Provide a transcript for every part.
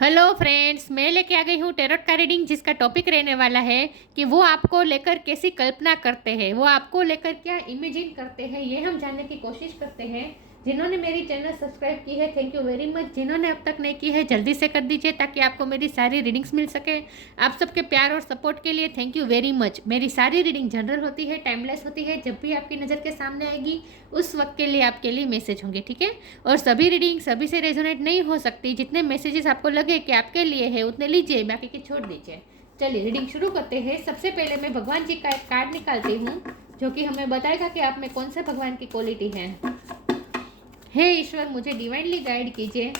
Hello friends, मैं लेके आ गई हूँ टेरोट का रीडिंग, जिसका टॉपिक रहने वाला है कि वो आपको लेकर कैसी कल्पना करते हैं, वो आपको लेकर क्या इमेजिन करते हैं, ये हम जानने की कोशिश करते हैं। जिन्होंने मेरी चैनल सब्सक्राइब की है, थैंक यू वेरी मच। जिन्होंने अब तक नहीं की है, जल्दी से कर दीजिए ताकि आपको मेरी सारी रीडिंग्स मिल सके। आप सबके प्यार और सपोर्ट के लिए थैंक यू वेरी मच। मेरी सारी रीडिंग जनरल होती है, टाइमलेस होती है। जब भी आपकी नज़र के सामने आएगी उस वक्त के लिए आपके लिए मैसेज होंगे, ठीक है। और सभी रीडिंग सभी से रेजोनेट नहीं हो सकती। जितने मैसेजेस आपको लगे कि आपके लिए है उतने लीजिए, बाकी के छोड़ दीजिए। चलिए रीडिंग शुरू करते हैं। सबसे पहले मैं भगवान जी का एक कार्ड निकालती हूँ जो कि हमें बताएगा कि आप में कौन से भगवान की क्वालिटी है। हे ईश्वर, मुझे डिवाइनली गाइड कीजिए।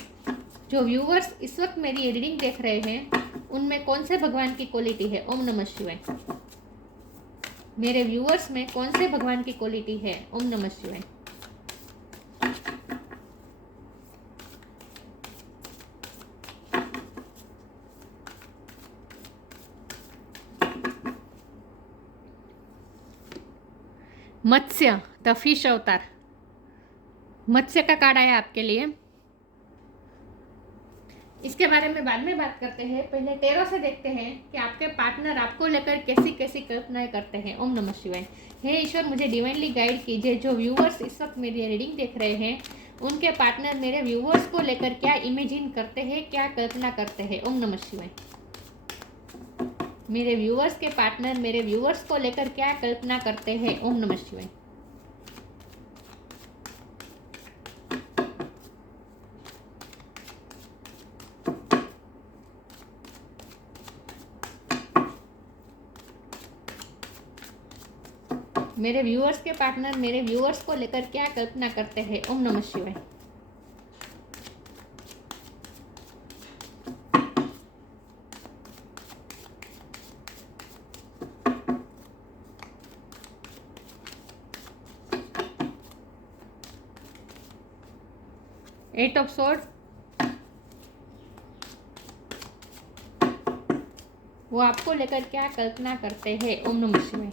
जो व्यूवर्स इस वक्त मेरी ये रीडिंग देख रहे हैं उनमें कौन से भगवान की क्वालिटी है। ओम नमः शिवाय। मेरे व्यूवर्स में कौन से भगवान की क्वालिटी है। ओम नमः शिवाय। मत्स्य द फिश अवतार, मत्स्य का कार्ड आया आपके लिए। इसके बारे में बाद में बात करते हैं। पहले टेरो से देखते हैं कि आपके पार्टनर आपको लेकर कैसी कैसी कल्पनाएं करते हैं। ओम नमः शिवाय। हे ईश्वर, मुझे डिवाइनली गाइड कीजिए। जो व्यूवर्स इस वक्त मेरी रीडिंग देख रहे हैं उनके पार्टनर मेरे व्यूवर्स को लेकर क्या इमेजिन करते हैं, क्या कल्पना करते हैं। ओम नमः शिवाय। मेरे व्यूवर्स के पार्टनर मेरे व्यूवर्स को लेकर क्या कल्पना करते हैं। ओम नमः शिवाय। मेरे व्यूअर्स के पार्टनर मेरे व्यूअर्स को लेकर क्या कल्पना करते हैं। ओम नमः शिवाय। एट ऑफ सोर्ड, वो आपको लेकर क्या कल्पना करते हैं। ओम नमः शिवाय।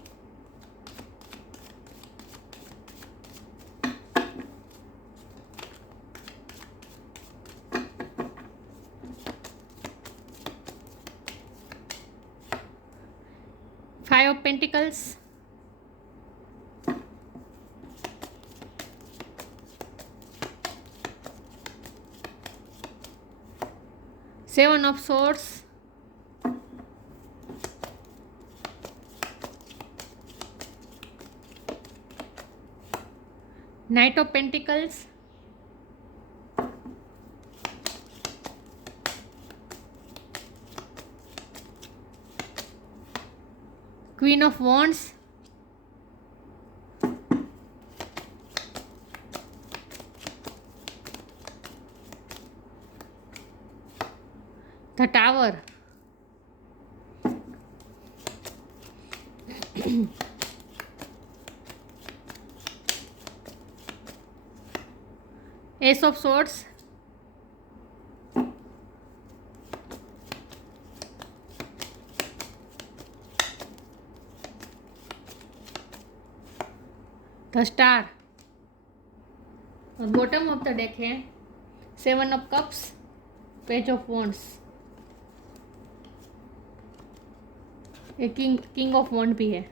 Five of pentacles, seven of swords, knight of pentacles, queen of wands, the tower, ace of swords, the star. और बॉटम ऑफ द डेक है seven of cups, page of wands, एक किंग ऑफ वॉन्ड भी है।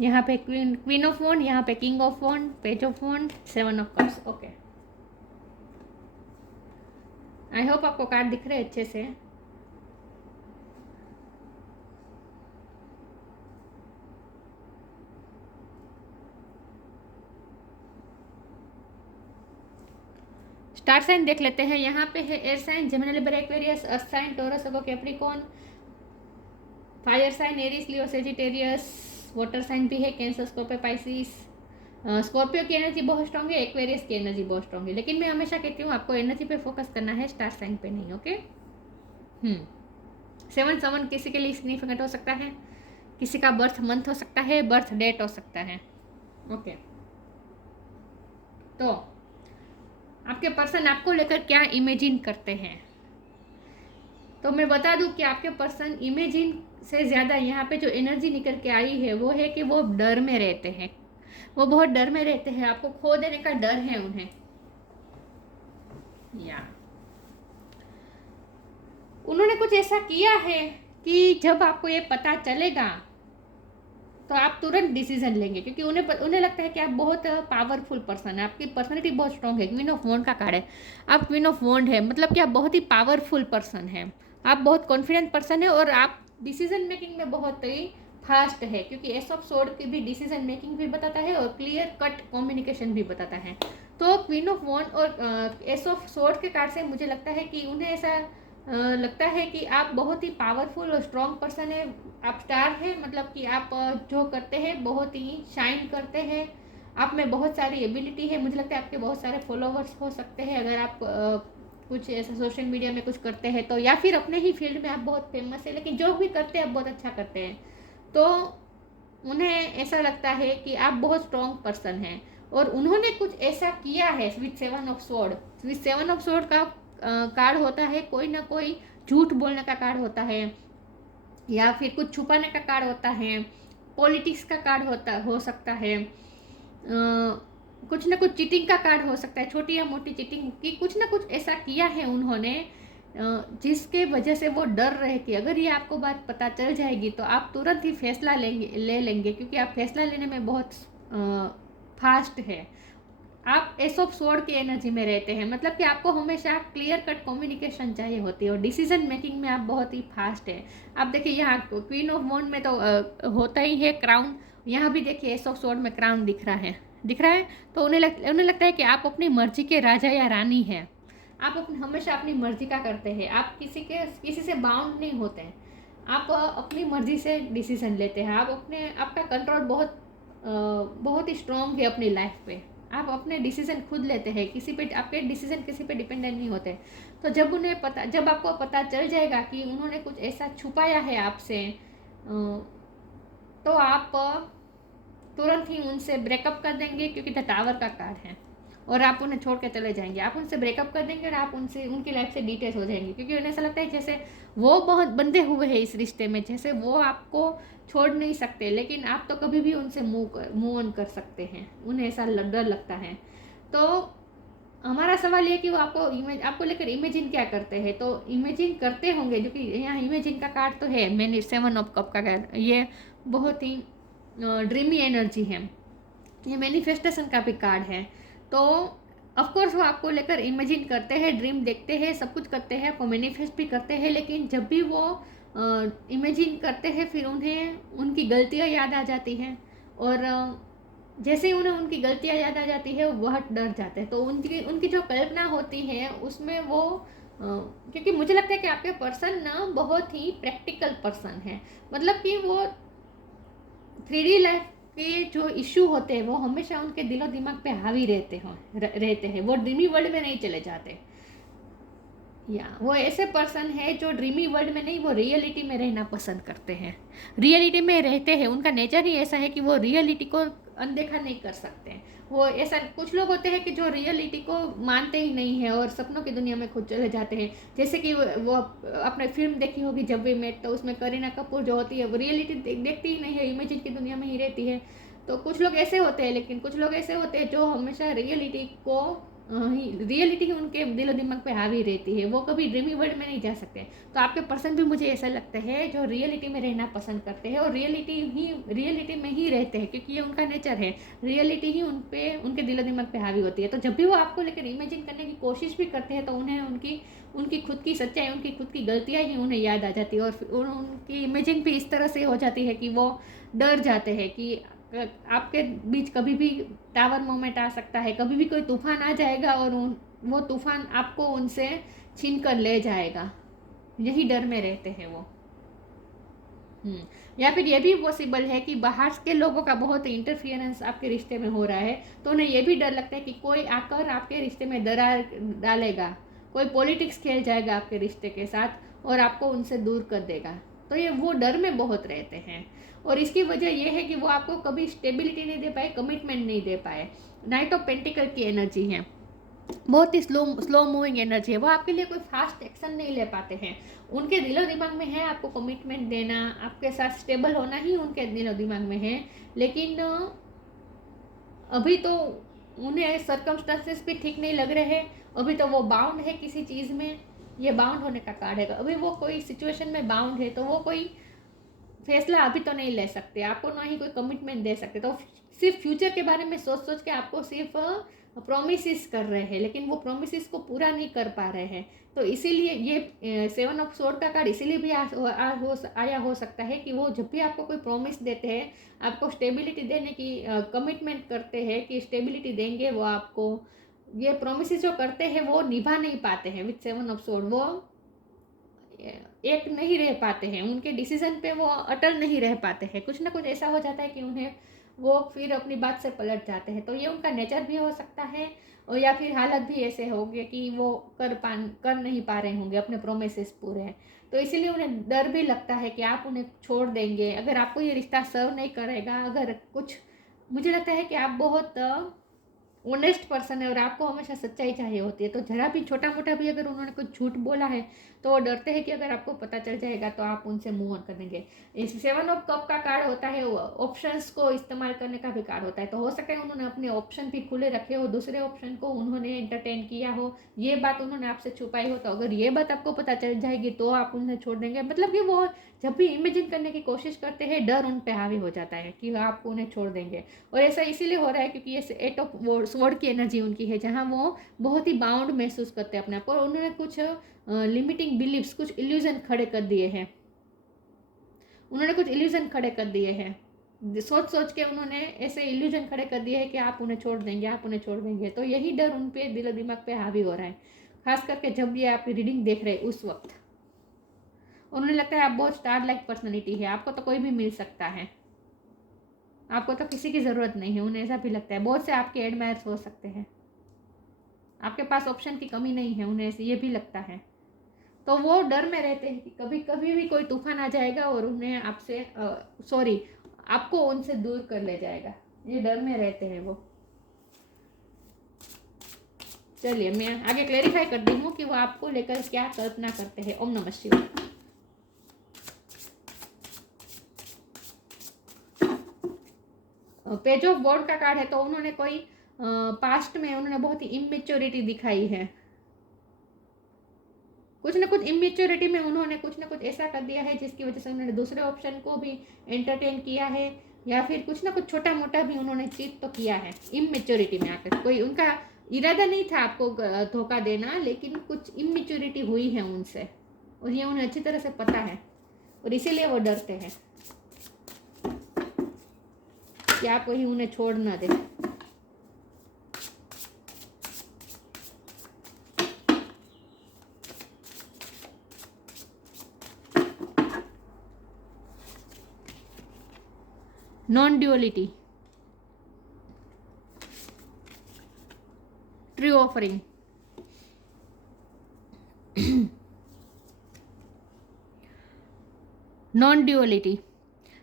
यहाँ पे queen of wand, यहाँ पे king of wand, page of wand, seven of cups. Okay, I hope आपको कार्ड दिख रहे हैं अच्छे से। स्टार साइन देख लेते हैं। यहाँ पे है air sign Gemini Libra Aquarius, earth sign Taurus Virgo Capricorn, fire sign Aries Leo Sagittarius, water sign भी है कैंसर स्कॉर्पियो पाइसिस। स्कॉर्पियो की एनर्जी बहुत स्ट्रांग है, एक्वेरियस की एनर्जी बहुत स्ट्रांग है, लेकिन मैं हमेशा कहती हूँ आपको एनर्जी पे फोकस करना है, स्टार साइन पे नहीं। ओके। 7 किसी के लिए सिग्निफिकेंट हो सकता है, किसी का बर्थ मंथ हो सकता है, बर्थ डेट हो सकता है। ओके, तो आपके पर्सन आपको लेकर क्या इमेजिन करते हैं। तो मैं बता दूं कि आपके पर्सन इमेजिन से ज़्यादा यहाँ पे जो एनर्जी निकल के आई है वो है कि वो डर में रहते हैं, वो बहुत डर में रहते हैं। आपको खो देने का डर है उन्हें। या उन्होंने कुछ ऐसा किया है कि जब आपको ये पता चलेगा तो आप तुरंत डिसीजन लेंगे, क्योंकि उन्हें लगता है कि आप बहुत पावरफुल पर्सन है, आपकी पर्सनैलिटी बहुत स्ट्रॉन्ग है। क्वीन ऑफ वॉन्ड का कार्ड है, आप क्वीन ऑफ वॉन्ड है, मतलब कि आप बहुत ही पावरफुल पर्सन है, आप बहुत कॉन्फिडेंट पर्सन है और आप डिसीजन मेकिंग में बहुत ही फास्ट है, क्योंकि एस ऑफ सोर्ड की भी डिसीजन मेकिंग भी बताता है और क्लियर कट कम्युनिकेशन भी बताता है। तो क्वीन ऑफ वॉन्ड और एस ऑफ सोर्ड के कार्ड से मुझे लगता है कि उन्हें ऐसा लगता है कि आप बहुत ही पावरफुल और स्ट्रॉन्ग पर्सन है, आप स्टार है, मतलब कि आप जो करते हैं बहुत ही शाइन करते हैं, आप में बहुत सारी एबिलिटी है। मुझे लगता है आपके बहुत सारे फॉलोवर्स हो सकते हैं अगर आप कुछ ऐसा सोशल मीडिया में कुछ करते हैं तो, या फिर अपने ही फील्ड में आप बहुत फेमस है, लेकिन जो भी करते हैं आप बहुत अच्छा करते हैं। तो उन्हें ऐसा लगता है कि आप बहुत स्ट्रॉन्ग पर्सन हैं और उन्होंने कुछ ऐसा किया है with seven of sword. With seven of sword का कार्ड होता है कोई ना कोई झूठ बोलने का कार्ड होता है, या फिर कुछ छुपाने का कार्ड होता है, पॉलिटिक्स का कार्ड हो सकता है, कुछ ना कुछ चीटिंग का कार्ड हो सकता है, छोटी या मोटी चीटिंग की कुछ ना कुछ ऐसा किया है उन्होंने जिसके वजह से वो डर रहे कि अगर ये आपको बात पता चल जाएगी तो आप तुरंत ही फैसला ले लेंगे, क्योंकि आप फैसला लेने में बहुत फास्ट है। आप एस ऑफ सोर्ड की एनर्जी में रहते हैं, मतलब कि आपको हमेशा क्लियर कट कम्युनिकेशन चाहिए होती है और डिसीजन मेकिंग में आप बहुत ही फास्ट है। आप देखिए यहाँ क्वीन ऑफ वॉन्ड में तो होता ही है क्राउन, यहाँ भी देखिए एस ऑफ सोर्ड में क्राउन दिख रहा है। तो उन्हें लगता है कि आप अपनी मर्जी के राजा या रानी हैं, आप हमेशा अपनी मर्जी का करते हैं, आप किसी से बाउंड नहीं होते हैं, आप अपनी मर्जी से डिसीजन लेते हैं, आपका कंट्रोल बहुत ही स्ट्रॉन्ग है अपनी लाइफ पे, आप अपने डिसीजन खुद लेते हैं, आपके डिसीजन किसी पे डिपेंडेंट नहीं होते। तो जब आपको पता चल जाएगा कि उन्होंने कुछ ऐसा छुपाया है आपसे, तो आप तुरंत ही उनसे ब्रेकअप कर देंगे, क्योंकि द टावर का कार्ड है, और आप उन्हें छोड़ के चले जाएंगे, आप उनसे ब्रेकअप कर देंगे और आप उनकी लाइफ से डिटेच हो जाएंगे, क्योंकि उन्हें ऐसा लगता है जैसे वो बहुत बंधे हुए हैं इस रिश्ते में, जैसे वो आपको छोड़ नहीं सकते, लेकिन आप तो कभी भी उनसे मूव ऑन कर सकते हैं, उन्हें ऐसा डर लगता है। तो हमारा सवाल ये कि वो आपको लेकर इमेजिन क्या करते हैं, तो इमेजिन करते होंगे, जो कि यहाँ इमेजिन का कार्ड तो है, मैंने 7 ऑफ कप का कार्ड, ये बहुत ही ड्रीमी एनर्जी है, ये मैनिफेस्टेशन का भी कार्ड है। तो ऑफकोर्स वो आपको लेकर इमेजिन करते हैं, ड्रीम देखते हैं, सब कुछ करते हैं, आपको मैनिफेस्ट भी करते हैं, लेकिन जब भी वो इमेजिन करते हैं फिर उन्हें उनकी गलतियाँ याद आ जाती हैं, और जैसे ही उन्हें उनकी गलतियाँ याद आ जाती है वो बहुत डर जाते हैं। तो उनकी जो कल्पना होती है उसमें वो क्योंकि मुझे लगता है कि आपके पर्सन ना बहुत ही प्रैक्टिकल पर्सन है, मतलब कि वो 3D लाइफ के जो इशू होते हैं वो हमेशा उनके दिलो दिमाग पे हावी रहते हैं, वो ड्रीमी वर्ल्ड में नहीं चले जाते, या वो ऐसे पर्सन है जो ड्रीमी वर्ल्ड में नहीं, वो रियलिटी में रहना पसंद करते हैं, रियलिटी में रहते हैं, उनका नेचर ही ऐसा है कि वो रियलिटी को अनदेखा नहीं कर सकते। वो ऐसा कुछ लोग होते हैं कि जो रियलिटी को मानते ही नहीं है और सपनों की दुनिया में खुद चले जाते हैं, जैसे कि वो आपने फिल्म देखी होगी जब वी मेट, तो उसमें करीना कपूर जो होती है वो रियलिटी देखती ही नहीं है, इमेजिन की दुनिया में ही रहती है। तो कुछ लोग ऐसे होते हैं, लेकिन कुछ लोग ऐसे होते हैं जो हमेशा रियलिटी ही उनके दिलो दिमाग पे हावी रहती है, वो कभी ड्रीमी वर्ल्ड में नहीं जा सकते। तो आपके पर्सन भी मुझे ऐसा लगता है जो रियलिटी में रहना पसंद करते हैं और रियलिटी में ही रहते हैं, क्योंकि ये उनका नेचर है, रियलिटी ही उनके दिलो दिमाग पे हावी होती है। तो जब भी वो आपको लेकर इमेजिन करने की कोशिश भी करते हैं तो उन्हें उनकी खुद की सच्चाई, उनकी खुद की गलतियाँ ही उन्हें याद आ जाती है, और उनकी इमेजिन भी इस तरह से हो जाती है कि वो डर जाते हैं कि आपके बीच कभी भी टावर मोमेंट आ सकता है, कभी भी कोई तूफान आ जाएगा और वो तूफान आपको उनसे छीन कर ले जाएगा, यही डर में रहते हैं वो। या फिर ये भी पॉसिबल है कि बाहर के लोगों का बहुत इंटरफियरेंस आपके रिश्ते में हो रहा है, तो उन्हें ये भी डर लगता है कि कोई आकर आपके रिश्ते में दरार डालेगा, कोई पॉलिटिक्स खेल जाएगा आपके रिश्ते के साथ और आपको उनसे दूर कर देगा। तो ये वो डर में बहुत रहते हैं, और इसकी वजह यह है कि वो आपको कभी स्टेबिलिटी नहीं दे पाए, कमिटमेंट नहीं दे पाए। नाइट ऑफ पेंटिकल की एनर्जी है, बहुत ही स्लो मूविंग एनर्जी है, वो आपके लिए कोई फास्ट एक्शन नहीं ले पाते हैं, उनके दिलो दिमाग में है आपको कमिटमेंट देना, आपके साथ स्टेबल होना ही उनके दिलो दिमाग में है, लेकिन अभी तो उन्हें सर्कमस्टांसेस भी ठीक नहीं लग रहे हैं, अभी तो वो बाउंड है किसी चीज़ में, ये बाउंड होने का कार्ड है। अभी वो कोई सिचुएशन में बाउंड है, तो वो कोई फैसला अभी तो नहीं ले सकते, आपको ना ही कोई कमिटमेंट दे सकते। तो सिर्फ फ्यूचर के बारे में सोच सोच के आपको सिर्फ प्रोमिस कर रहे हैं, लेकिन वो प्रोमिस को पूरा नहीं कर पा रहे हैं। तो इसीलिए ये 7 ऑफ सोर्ड का कार्ड इसीलिए भी आया हो सकता है कि वो जब भी आपको कोई प्रॉमिस देते हैं, आपको स्टेबिलिटी देने की कमिटमेंट करते हैं कि स्टेबिलिटी देंगे, वो आपको ये प्रोमिस जो करते हैं वो निभा नहीं पाते हैं। विथ 7 ऑफ सोर्ड वो एक नहीं रह पाते हैं, उनके डिसीजन पे वो अटल नहीं रह पाते हैं। कुछ ना कुछ ऐसा हो जाता है कि उन्हें वो फिर अपनी बात से पलट जाते हैं। तो ये उनका नेचर भी हो सकता है, और या फिर हालत भी ऐसे होंगे कि वो कर नहीं पा रहे होंगे अपने प्रोमिसेस पूरे हैं। तो इसीलिए उन्हें डर भी लगता है कि आप उन्हें छोड़ देंगे अगर आपको ये रिश्ता सर्व नहीं करेगा। अगर कुछ, मुझे लगता है कि आप बहुत ऑनेस्ट पर्सन है और आपको हमेशा सच्चाई चाहिए होती है। तो जरा भी छोटा मोटा भी अगर उन्होंने कुछ झूठ बोला है, तो वो डरते हैं कि अगर आपको पता चल जाएगा तो आप उनसे मूव ऑन कर देंगे। इस 7 ऑफ कप का कार्ड होता है, ऑप्शंस को इस्तेमाल करने का भी कार्ड होता है। तो हो सकता है उन्होंने अपने ऑप्शन भी खुले रखे हो, दूसरे ऑप्शन को उन्होंने एंटरटेन किया हो, ये बात उन्होंने आपसे छुपाई हो। तो अगर ये बात आपको पता चल जाएगी तो आप उन्हें छोड़ देंगे। मतलब कि वो जब भी इमेजिन करने की कोशिश करते हैं, डर उन पे हावी हो जाता है कि आप उन्हें छोड़ देंगे। और ऐसा इसीलिए हो रहा है क्योंकि ये 8 ऑफ स्वॉर्ड की एनर्जी उनकी है, जहाँ वो बहुत ही बाउंड महसूस करते हैं अपने आप को। और उन्होंने कुछ लिमिटिंग बिलीव्स, कुछ इल्यूजन खड़े कर दिए हैं, उन्होंने कुछ इल्यूजन खड़े कर दिए हैं। सोच सोच के उन्होंने ऐसे इल्यूजन खड़े कर दिए हैं कि आप उन्हें छोड़ देंगे, आप उन्हें छोड़ देंगे। तो यही डर उन पे दिलो दिमाग पे हावी हो रहा है, खास करके जब ये आपकी रीडिंग देख रहे हैं उस वक्त। उन्हें लगता है आप बहुत स्टार लाइक पर्सनैलिटी है, आपको तो कोई भी मिल सकता है, आपको तो किसी की ज़रूरत नहीं है। उन्हें ऐसा भी लगता है बहुत से आपके एडमायर्स हो सकते हैं, आपके पास ऑप्शन की कमी नहीं है, उन्हें ये भी लगता है। तो वो डर में रहते हैं कि कभी कभी भी कोई तूफान आ जाएगा और उन्हें आपसे आपको उनसे दूर कर ले जाएगा, ये डर में रहते हैं वो। चलिए मैं आगे क्लेरिफाई कर दी हूँ कि वो आपको लेकर क्या कल्पना करते हैं। ओम नमः शिवाय। पेज ऑफ बोर्ड का कार्ड है, तो उन्होंने कोई पास्ट में उन्होंने बहुत ही इमेच्योरिटी दिखाई है, कुछ ना कुछ इमेच्योरिटी में उन्होंने कुछ ना कुछ ऐसा कर दिया है जिसकी वजह से उन्होंने दूसरे ऑप्शन को भी एंटरटेन किया है, या फिर कुछ ना कुछ छोटा मोटा भी उन्होंने चीट तो किया है इमेच्योरिटी में आकर। कोई उनका इरादा नहीं था आपको धोखा देना, लेकिन कुछ इमेच्योरिटी हुई है उनसे और ये उन्हें अच्छी तरह से पता है, और इसीलिए वो डरते हैं कि आप वही उन्हें छोड़ ना दे। Non duality, true offering, non duality.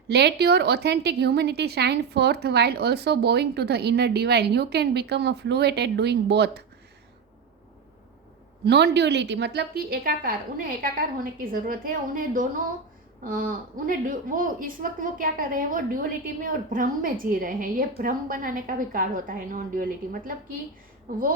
Let your authentic humanity shine forth while also bowing to the inner divine. You can become a fluid at doing both. Non duality मतलब कि एकाकार, उन्हें एकाकार होने की ज़रूरत है। उन्हें दोनों वो इस वक्त वो क्या कर रहे हैं, वो ड्यूअलिटी में और भ्रम में जी रहे हैं। ये भ्रम बनाने का भी कार्ड होता है नॉन ड्यूअलिटी, मतलब कि वो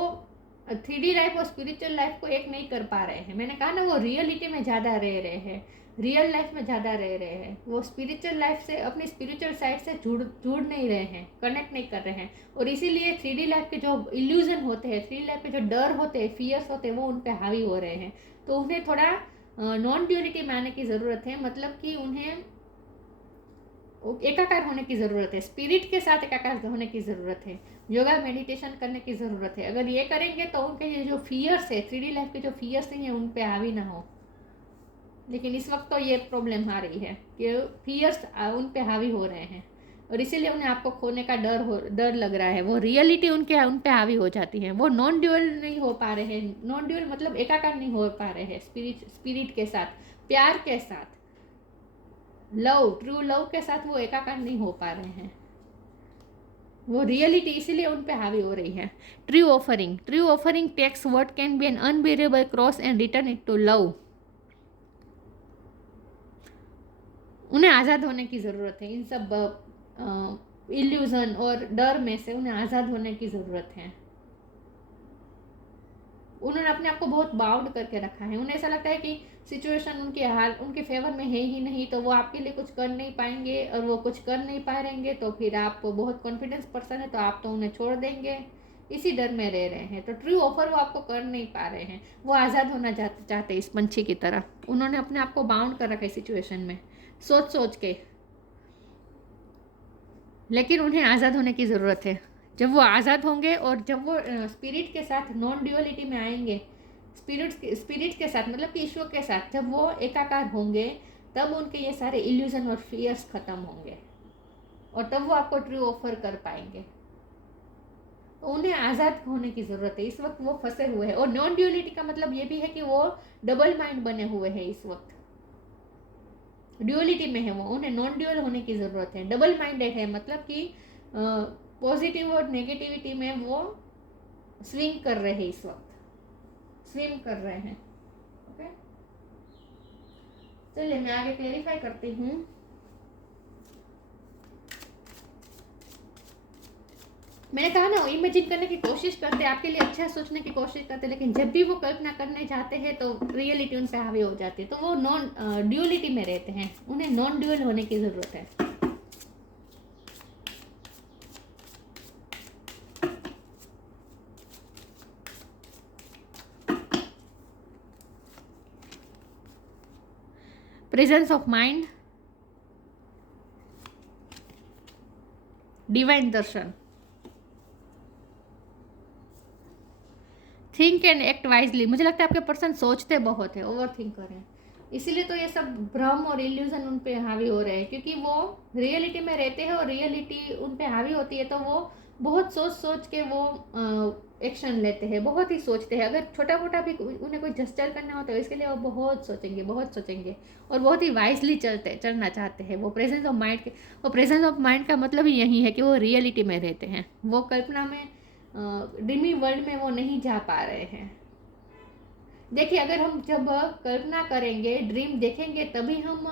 3D लाइफ और स्पिरिचुअल लाइफ को एक नहीं कर पा रहे हैं। मैंने कहा ना, वो रियलिटी में ज़्यादा रह रहे हैं, रियल लाइफ में ज़्यादा रह रहे हैं। वो स्पिरिचुअल लाइफ से, अपनी स्पिरिचुअल साइड से जुड़ नहीं रहे हैं, कनेक्ट नहीं कर रहे हैं। और इसीलिए 3D लाइफ के जो इल्यूजन होते हैं, 3D लाइफ के जो डर होते हैं, फियर्स होते हैं, वो उन पर हावी हो रहे हैं। तो उन्हें थोड़ा नॉन ड्यूअलिटी में आने की ज़रूरत है, मतलब कि उन्हें एकाकार होने की ज़रूरत है, स्पिरिट के साथ एकाकार होने की ज़रूरत है, योगा मेडिटेशन करने की ज़रूरत है। अगर ये करेंगे तो उनके ये जो फियर्स है, 3D लाइफ के जो फियर्स नहीं है, उन पे हावी ना हो। लेकिन इस वक्त तो ये प्रॉब्लम आ रही है कि फियर्स उन पे हावी हो रहे हैं, और इसीलिए उन्हें आपको खोने का डर लग रहा है। वो रियलिटी उन पे हावी हो जाती है। वो नॉन ड्यूअल नहीं हो पा रहे हैं। नॉन ड्यूअल मतलब एकाकार नहीं हो पा रहे हैं स्पिरिट के साथ, प्यार के साथ, लव, ट्रू लव के साथ वो एकाकार नहीं हो पा रहे हैं। वो रियलिटी इसीलिए उन पे हावी हो रही है। True offering, true offering takes what can be an unbearable cross and return it to love. उन्हें आज़ाद होने की ज़रूरत है, इन सब इल्यूजन और डर में से उन्हें आज़ाद होने की ज़रूरत है। उन्होंने अपने आप को बहुत बाउंड करके रखा है। उन्हें ऐसा लगता है कि सिचुएशन उनके फेवर में है ही नहीं, तो वो आपके लिए कुछ कर नहीं पाएंगे, और वो कुछ कर नहीं पाएंगे तो फिर आप बहुत कॉन्फिडेंस पर्सन है तो आप तो उन्हें छोड़ देंगे, इसी डर में रह रहे हैं। तो ट्रू ऑफर वो आपको कर नहीं पा रहे हैं। वो आज़ाद होना चाहते इस पंछी की तरह। उन्होंने अपने आप को बाउंड कर रखा है सिचुएशन में, सोच सोच के। लेकिन उन्हें आज़ाद होने की ज़रूरत है। जब वो आज़ाद होंगे और जब वो स्पिरिट के साथ नॉन ड्यूअलिटी में आएंगे, स्पिरिट के साथ मतलब कि ईश्वर के साथ जब वो एकाकार होंगे, तब उनके ये सारे इल्यूजन और फियर्स खत्म होंगे, और तब वो आपको ट्रू ऑफर कर पाएंगे। तो उन्हें आज़ाद होने की ज़रूरत है। इस वक्त वो फंसे हुए हैं, और नॉन ड्यूअलिटी का मतलब ये भी है कि वो डबल माइंड बने हुए हैं। इस वक्त ड्यूअलिटी में है वो, उन्हें नॉन ड्यूअल होने की ज़रूरत है। डबल माइंडेड है मतलब कि पॉजिटिव और नेगेटिविटी में वो स्विंग कर रहे हैं, इस वक्त स्विम कर रहे हैं। ओके, चलिए मैं आगे क्लेरिफाई करती हूँ। मैंने कहा ना, इमेजिन करने की कोशिश करते, आपके लिए अच्छा सोचने की कोशिश करते, लेकिन जब भी वो कल्पना करने जाते हैं तो रियलिटी उन पे हावी हो जाती है। तो वो नॉन ड्यूअलिटी में रहते हैं, उन्हें नॉन ड्यूअल होने की ज़रूरत है। Presence of mind, divine Darshan, think and act wisely. मुझे लगता है आपके पर्सन सोचते बहुत है, ओवर थिंकर हैं, इसीलिए तो ये सब भ्रम और इल्यूजन उन पे हावी हो रहे हैं, क्योंकि वो रियलिटी में रहते हैं और रियलिटी उन पे हावी होती है, तो वो बहुत सोच सोच के वो एक्शन लेते हैं, बहुत ही सोचते हैं। अगर छोटा मोटा भी उन्हें कोई जस्टर करना हो तो इसके लिए वो बहुत सोचेंगे और बहुत ही वाइजली चलना चाहते हैं। वो प्रेजेंस ऑफ माइंड के, वो प्रेजेंस ऑफ माइंड का मतलब ही यही है कि वो रियलिटी में रहते हैं, वो कल्पना में ड्रीमी वर्ल्ड में वो नहीं जा पा रहे हैं। देखिए, अगर हम जब कल्पना करेंगे, ड्रीम देखेंगे, तभी हम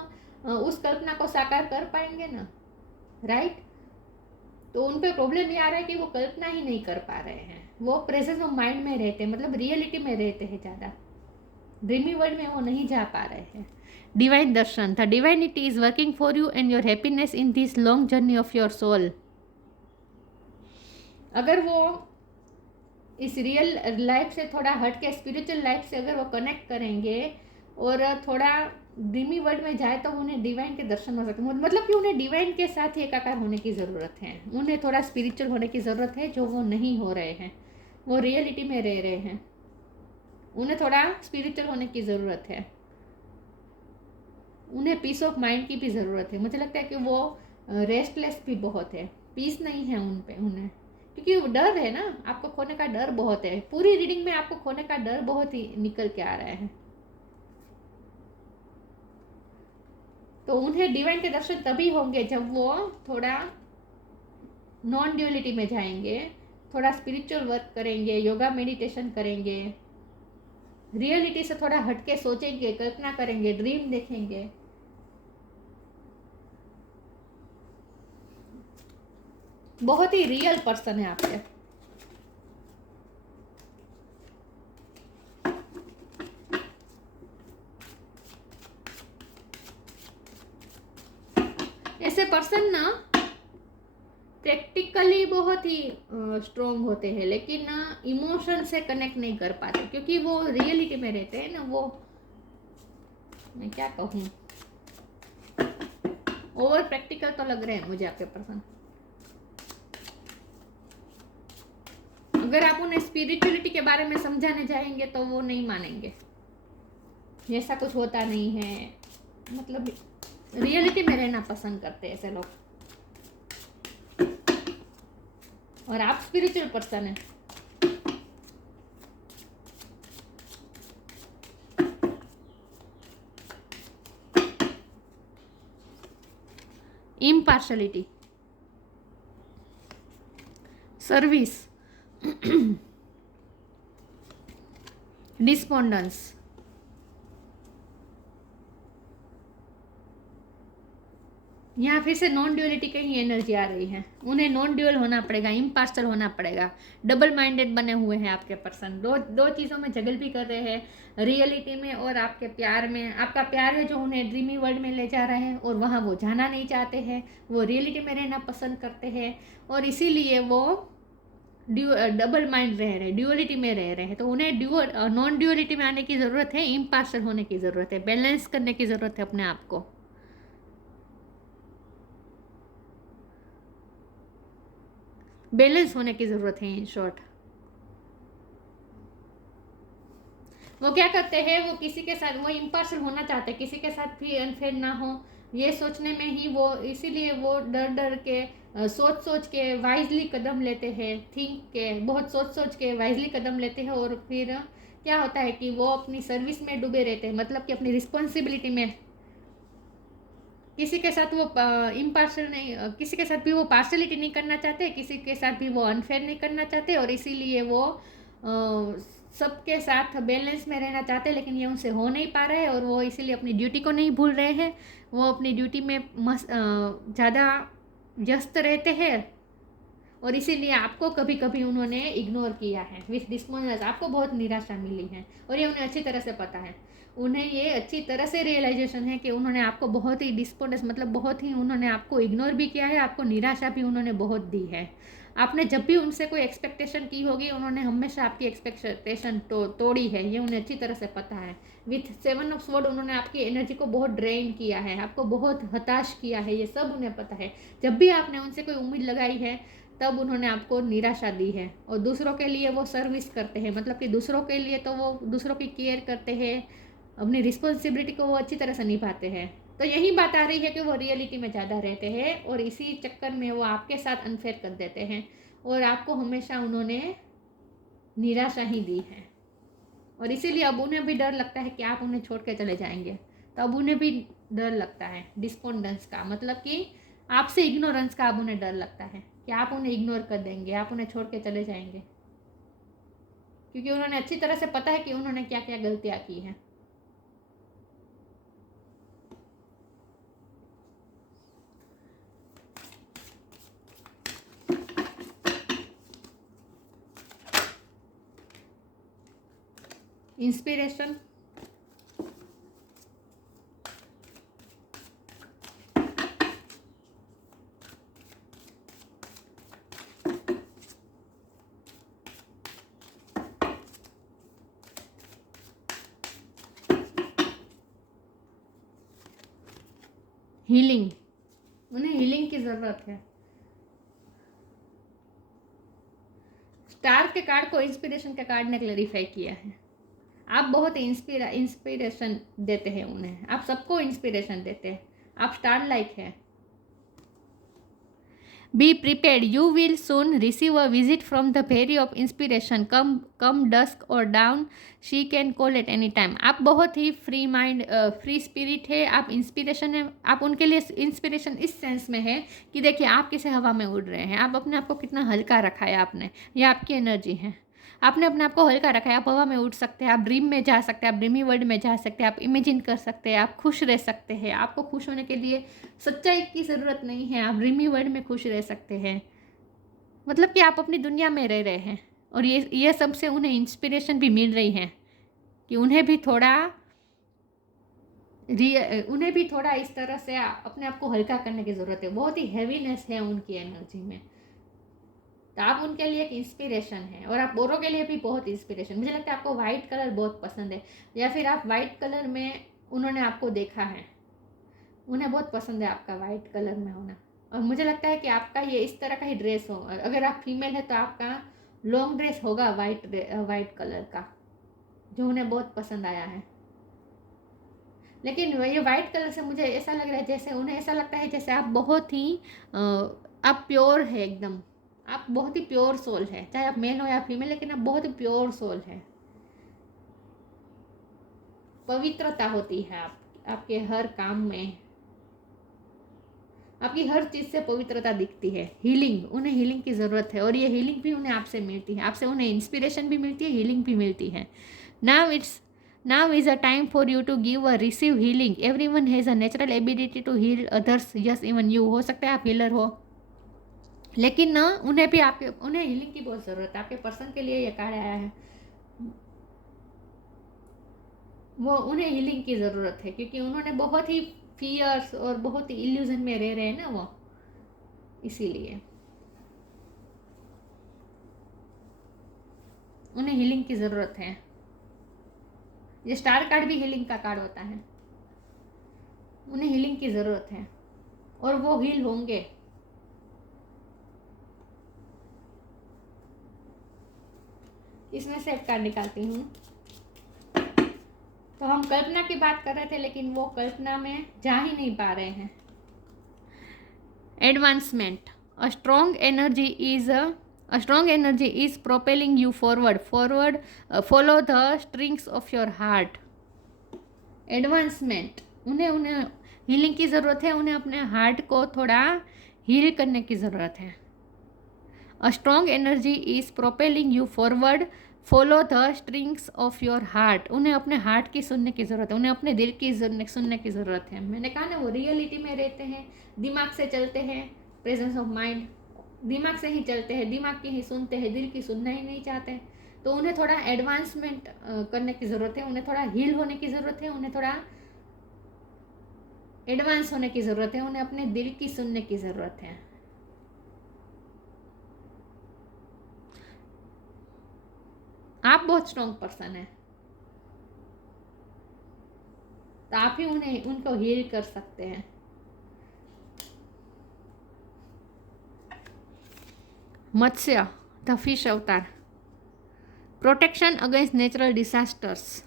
उस कल्पना को साकार कर पाएंगे ना, राइट। तो उन पे प्रॉब्लम ये आ रहा है कि वो कल्पना ही नहीं कर पा रहे हैं, वो प्रेजेंस ऑफ माइंड में रहते हैं, मतलब रियलिटी में रहते हैं ज़्यादा, ड्रीमी वर्ल्ड में वो नहीं जा पा रहे हैं। Divine darshan, the divinity is working for you and your happiness in this long journey of your soul. अगर वो इस रियल लाइफ से थोड़ा हट के स्पिरिचुअल लाइफ से अगर वो कनेक्ट करेंगे और थोड़ा ड्रीमी वर्ल्ड में जाए, तो उन्हें डिवाइन के दर्शन हो सकते हैं। मतलब कि उन्हें डिवाइन के साथ ही एकाकार होने की ज़रूरत है, उन्हें थोड़ा स्पिरिचुअल होने की ज़रूरत है, जो वो नहीं हो रहे हैं, वो रियलिटी में रह रहे हैं। उन्हें थोड़ा स्पिरिचुअल होने की ज़रूरत है, उन्हें पीस ऑफ माइंड की भी ज़रूरत है। मुझे लगता है कि वो रेस्टलेस भी बहुत है, पीस नहीं है उन्हें, क्योंकि वो डर है ना, आपको खोने का डर बहुत है। पूरी रीडिंग में आपको खोने का डर बहुत ही निकल के आ रहा है। तो उन्हें डिवाइन के दर्शन तभी होंगे जब वो थोड़ा नॉन ड्यूअलिटी में जाएंगे, थोड़ा स्पिरिचुअल वर्क करेंगे, योगा मेडिटेशन करेंगे, रियलिटी से थोड़ा हटके सोचेंगे, कल्पना करेंगे, ड्रीम देखेंगे। बहुत ही रियल पर्सन है आपके। ऐसे पर्सन ना प्रैक्टिकली बहुत ही स्ट्रोंग होते हैं, लेकिन ना इमोशन से कनेक्ट नहीं कर पाते, क्योंकि वो रियलिटी में रहते हैं ना। वो मैं क्या कहूँ, ओवर प्रैक्टिकल तो लग रहे हैं मुझे आपके पर्सन। अगर आप उन्हें स्पिरिचुअलिटी के बारे में समझाने जाएंगे तो वो नहीं मानेंगे, ऐसा कुछ होता नहीं है। मतलब रियलिटी में रहना पसंद करते हैं ऐसे लोग, और आप स्पिरिचुअल पर्सन हैं। इम्पार्शलिटी, सर्विस, डिस्पोंडेंस, यहाँ फिर से नॉन ड्यूअलिटी की ही एनर्जी आ रही है। उन्हें नॉन ड्यूअल होना पड़ेगा, इम्पार्शल होना पड़ेगा, डबल माइंडेड बने हुए हैं आपके पर्सन। दो चीज़ों में जगल भी कर रहे हैं, रियलिटी में और आपके प्यार में। आपका प्यार है जो उन्हें ड्रीमी वर्ल्ड में ले जा रहा है और वहाँ वो जाना नहीं चाहते हैं, वो रियलिटी में रहना पसंद करते हैं और इसीलिए वो डबल माइंड रह रहे हैं, ड्यूअलिटी में रह रहे हैं। तो उन्हें नॉन ड्यूअलिटी में आने की ज़रूरत है, इम्पार्शल होने की ज़रूरत है, बैलेंस करने की ज़रूरत है अपने आप को। बैलेंस होने की ज़रूरत है इन शॉर्ट। वो क्या करते हैं, वो किसी के साथ वो इम्पार्शल होना चाहते हैं, किसी के साथ भी अनफेयर ना हो ये सोचने में ही वो, इसीलिए वो डर डर के सोच सोच के वाइजली कदम लेते हैं, थिंक के बहुत सोच सोच के वाइजली कदम लेते हैं। और फिर क्या होता है कि वो अपनी सर्विस में डूबे रहते हैं, मतलब कि अपनी रिस्पॉन्सिबिलिटी में। किसी के साथ वो इम्पार्शल नहीं, किसी के साथ भी वो पार्शलिटी नहीं करना चाहते, किसी के साथ भी वो अनफेयर नहीं करना चाहते और इसीलिए वो सबके साथ बैलेंस में रहना चाहते हैं, लेकिन ये उनसे हो नहीं पा रहा है और वो इसीलिए अपनी ड्यूटी को नहीं भूल रहे हैं। वो अपनी ड्यूटी में ज़्यादा व्यस्त रहते हैं और इसीलिए आपको कभी कभी उन्होंने इग्नोर किया है विथ डिस्मोनस। आपको बहुत निराशा मिली है और ये उन्हें अच्छी तरह से पता है। उन्हें ये अच्छी तरह से रियलाइजेशन है कि उन्होंने आपको बहुत ही डिस्पोनेस, मतलब बहुत ही उन्होंने आपको इग्नोर भी किया है, आपको निराशा भी उन्होंने बहुत दी है। आपने जब भी उनसे कोई एक्सपेक्टेशन की होगी उन्होंने हमेशा आपकी एक्सपेक्टेशन तोड़ी है, ये उन्हें अच्छी तरह से पता है। विथ 7 ऑफ स्वॉर्ड उन्होंने आपकी एनर्जी को बहुत ड्रेन किया है, आपको बहुत हताश किया है, ये सब उन्हें पता है। जब भी आपने उनसे कोई उम्मीद लगाई है तब उन्होंने आपको निराशा दी है। और दूसरों के लिए वो सर्विस करते हैं, मतलब कि दूसरों के लिए तो वो दूसरों की केयर करते हैं, अपनी रिस्पॉन्सिबिलिटी को वो अच्छी तरह से निभाते हैं। तो यही बात आ रही है कि वो रियलिटी में ज़्यादा रहते हैं और इसी चक्कर में वो आपके साथ अनफेयर कर देते हैं और आपको हमेशा उन्होंने निराशा ही दी है। और इसीलिए अब उन्हें भी डर लगता है कि आप उन्हें छोड़ के चले जाएंगे, तो अब उन्हें भी डर लगता है डिस्पोंडेंस का, मतलब कि आपसे इग्नोरेंस का अब उन्हें डर लगता है कि आप उन्हें इग्नोर कर देंगे, आप उन्हें छोड़ के चले जाएंगे, क्योंकि उन्होंने अच्छी तरह से पता है कि उन्होंने क्या क्या गलतियाँ की हैं। इंस्पिरेशन, हीलिंग, उन्हें हीलिंग की ज़रूरत है। स्टार के कार्ड को इंस्पिरेशन के कार्ड ने क्लैरिफाई किया है। आप बहुत इंस्पिरेशन देते हैं उन्हें, आप सबको इंस्पिरेशन देते हैं, आप स्टार लाइक है। Be prepared, you will soon receive a visit from the fairy of inspiration, come dusk और dawn, she can call at any time. आप बहुत ही फ्री माइंड, फ्री स्पिरिट है, आप इंस्पिरेशन है। आप उनके लिए इंस्पिरेशन इस सेंस में है कि देखिए आप कैसे हवा में उड़ रहे हैं, आप अपने आप को कितना हल्का रखा है आपने, ये आपकी एनर्जी है। आपने अपने आप को हल्का रखा है, आप हवा में उड़ सकते हैं, आप ड्रीम में जा सकते हैं, आप ड्रीमी वर्ल्ड में जा सकते हैं, आप इमेजिन कर सकते हैं, आप खुश रह सकते हैं। आपको खुश होने के लिए सच्चाई की ज़रूरत नहीं है, आप ड्रीमी वर्ल्ड में खुश रह सकते हैं, मतलब कि आप अपनी दुनिया में रह रहे हैं। और ये सबसे उन्हें इंस्पिरेशन भी मिल रही है कि उन्हें भी थोड़ा इस तरह से अपने आप को हल्का करने की ज़रूरत है। बहुत ही हैवीनेस है उनकी एनर्जी में, तो आप उनके लिए एक इंस्पिरेशन है और आप औरों के लिए भी बहुत इंस्पिरेशन। मुझे लगता है आपको वाइट कलर बहुत पसंद है, या फिर आप वाइट कलर में उन्होंने आपको देखा है, उन्हें बहुत पसंद है आपका वाइट कलर में होना। और मुझे लगता है कि आपका ये इस तरह का ही ड्रेस हो, अगर आप फीमेल है तो आपका लॉन्ग ड्रेस होगा वाइट कलर का, जो उन्हें बहुत पसंद आया है। लेकिन ये वाइट कलर से मुझे ऐसा लग रहा है, जैसे उन्हें ऐसा लगता है जैसे आप बहुत ही आप प्योर है एकदम, आप बहुत ही प्योर सोल है, चाहे आप मेल हो या फीमेल, लेकिन आप बहुत ही प्योर सोल है। पवित्रता होती है आपके हर काम में, आपकी हर चीज़ से पवित्रता दिखती है। हीलिंग, उन्हें हीलिंग की ज़रूरत है और ये हीलिंग भी उन्हें आपसे मिलती है, आपसे उन्हें इंस्पिरेशन भी मिलती है, हीलिंग भी मिलती है। Now is a time for you to give a receive healing, everyone has a natural ability to heal others, yes even you. हो सकता है आप हीलर हो, लेकिन ना उन्हें भी उन्हें हीलिंग की बहुत ज़रूरत है। आपके पर्सन के लिए ये कार्ड आया है, वो उन्हें हीलिंग की ज़रूरत है, क्योंकि उन्होंने बहुत ही फियर्स और बहुत ही इल्यूजन में रह रहे हैं ना वो, इसीलिए उन्हें हीलिंग की ज़रूरत है। ये स्टार कार्ड भी हीलिंग का कार्ड होता है। उन्हें हीलिंग की ज़रूरत है और वो हील होंगे। इसमें से एक कार्ड निकालती हूँ। तो हम कल्पना की बात कर रहे थे, लेकिन वो कल्पना में जा ही नहीं पा रहे हैं। Advancement, a strong energy is propelling you forward, follow the strings of your heart. Advancement, उन्हें हीलिंग की ज़रूरत है, उन्हें अपने हार्ट को थोड़ा हील करने की ज़रूरत है। A strong energy is propelling you forward, follow the strings of your heart. उन्हें अपने हार्ट की सुनने की ज़रूरत है, उन्हें अपने दिल की सुनने की ज़रूरत है। मैंने कहा ना, वो रियलिटी में रहते हैं, दिमाग से चलते हैं, प्रेजेंस ऑफ माइंड, दिमाग से ही चलते हैं, दिमाग की ही सुनते हैं, दिल की सुनना ही नहीं चाहते। तो उन्हें थोड़ा एडवांसमेंट करने की ज़रूरत है, उन्हें थोड़ा हील होने की ज़रूरत है, उन्हें थोड़ा एडवांस होने की ज़रूरत है, उन्हें अपने दिल की सुनने की ज़रूरत है। आप बहुत स्ट्रॉन्ग पर्सन है, तो आप ही उनको हील कर सकते हैं। मत्स्य, द फिश अवतार, protection against natural disasters,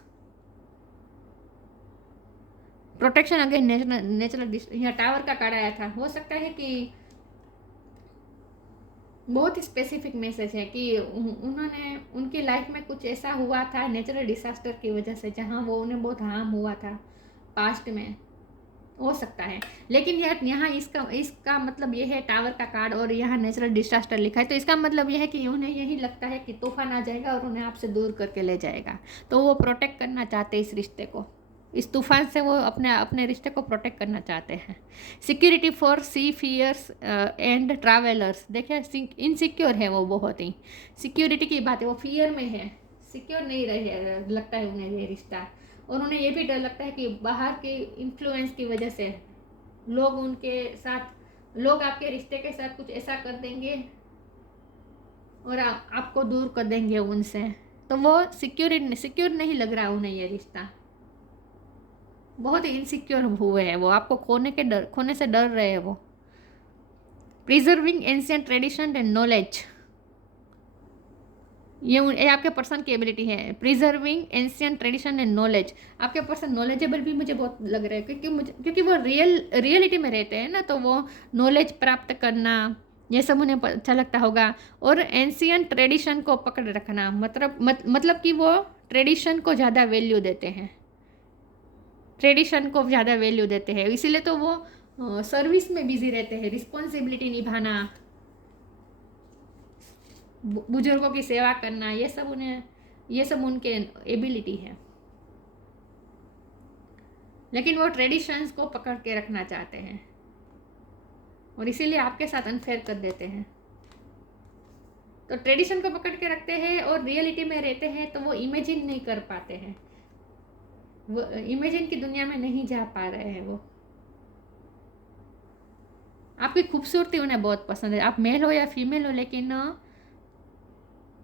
protection against natural, यहाँ टावर का कार्ड आया था। हो सकता है कि बहुत ही स्पेसिफिक मैसेज है कि उन्होंने उनकी लाइफ में कुछ ऐसा हुआ था नेचुरल डिजास्टर की वजह से, जहाँ वो उन्हें बहुत हार्म हुआ था पास्ट में, हो सकता है। लेकिन यहाँ इसका मतलब ये है, टावर का कार्ड और यहाँ नेचुरल डिजास्टर लिखा है, तो इसका मतलब ये है कि उन्हें यही लगता है कि तूफान आ जाएगा और उन्हें आपसे दूर करके ले जाएगा। तो वो प्रोटेक्ट करना चाहते हैं इस रिश्ते को, इस तूफान से वो अपने रिश्ते को प्रोटेक्ट करना चाहते हैं। Security for seafarers and travellers, देखिए इनसिक्योर है वो, बहुत ही सिक्योरिटी की बात है, वो फियर में है, सिक्योर नहीं रहे लगता है उन्हें ये रिश्ता। और उन्हें ये भी डर लगता है कि बाहर के इन्फ्लुएंस की वजह से लोग आपके रिश्ते के साथ कुछ ऐसा कर देंगे और आपको दूर कर देंगे उनसे। तो वो सिक्योर नहीं लग रहा उन्हें ये रिश्ता, बहुत ही इनसिक्योर हुए हैं वो, आपको खोने से डर रहे हैं वो। Preserving ancient tradition and knowledge, ये आपके पर्सन की एबिलिटी है। Preserving ancient tradition and knowledge, आपके पर्सन नॉलेजेबल भी मुझे बहुत लग रहा है, क्योंकि वो रियलिटी में रहते हैं ना, तो वो नॉलेज प्राप्त करना ये सब उन्हें अच्छा लगता होगा। और एंशिएंट ट्रेडिशन को पकड़ रखना, मतलब कि वो ट्रेडिशन को ज़्यादा वैल्यू देते हैं, इसीलिए तो वो सर्विस में बिजी रहते हैं, रिस्पॉन्सिबिलिटी निभाना, बुजुर्गों की सेवा करना, ये सब उनके एबिलिटी है। लेकिन वो ट्रेडिशंस को पकड़ के रखना चाहते हैं और इसीलिए आपके साथ अनफेयर कर देते हैं। तो ट्रेडिशन को पकड़ के रखते हैं और रियलिटी में रहते हैं, तो वो इमेजिन नहीं कर पाते हैं, वो इमेजिन की दुनिया में नहीं जा पा रहे हैं वो। आपकी खूबसूरती उन्हें बहुत पसंद है, आप मेल हो या फीमेल हो, लेकिन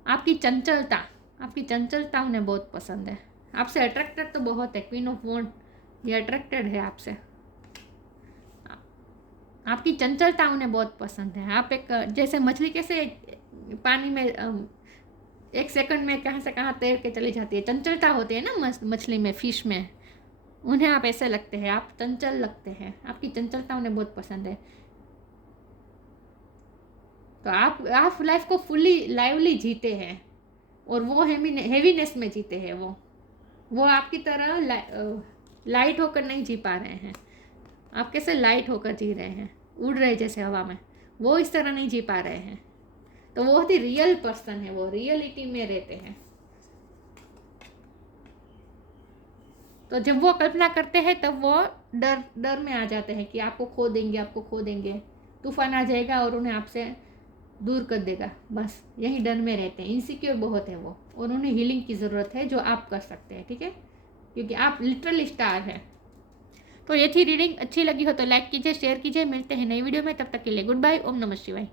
आपकी चंचलता उन्हें बहुत पसंद है। आपसे अट्रैक्टेड तो बहुत है, क्वीन ऑफ वॉन्ड, ये अट्रैक्टेड है आपसे। आपकी चंचलता उन्हें बहुत पसंद है। आप एक जैसे मछली कैसे पानी में 1 सेकंड में कहाँ से कहाँ तैर के चली जाती है, चंचलता होती है ना मछली में, फिश में, उन्हें आप ऐसे लगते हैं, आप चंचल लगते हैं, आपकी चंचलता उन्हें बहुत पसंद है। तो आप लाइफ को फुल्ली लाइवली जीते हैं और वो हेवीनेस में जीते हैं। वो आपकी तरह लाइट होकर नहीं जी पा रहे हैं। आप कैसे लाइट होकर जी रहे हैं, उड़ रहे जैसे हवा में, वो इस तरह नहीं जी पा रहे हैं। तो वो बहुत ही रियल पर्सन है, वो रियलिटी में रहते हैं। तो जब वो कल्पना करते हैं तब वो डर में आ जाते हैं कि आपको खो देंगे, आपको खो देंगे, तूफान आ जाएगा और उन्हें आपसे दूर कर देगा। बस यही डर में रहते हैं, इनसिक्योर बहुत है वो, और उन्हें हीलिंग की ज़रूरत है जो आप कर सकते हैं, ठीक है, क्योंकि आप लिटरली स्टार हैं। तो ये थी रीडिंग। अच्छी लगी हो तो लाइक कीजिए, शेयर कीजिए। मिलते हैं नई वीडियो में, तब तक के लिए गुड बाय। ओम नमः शिवाय।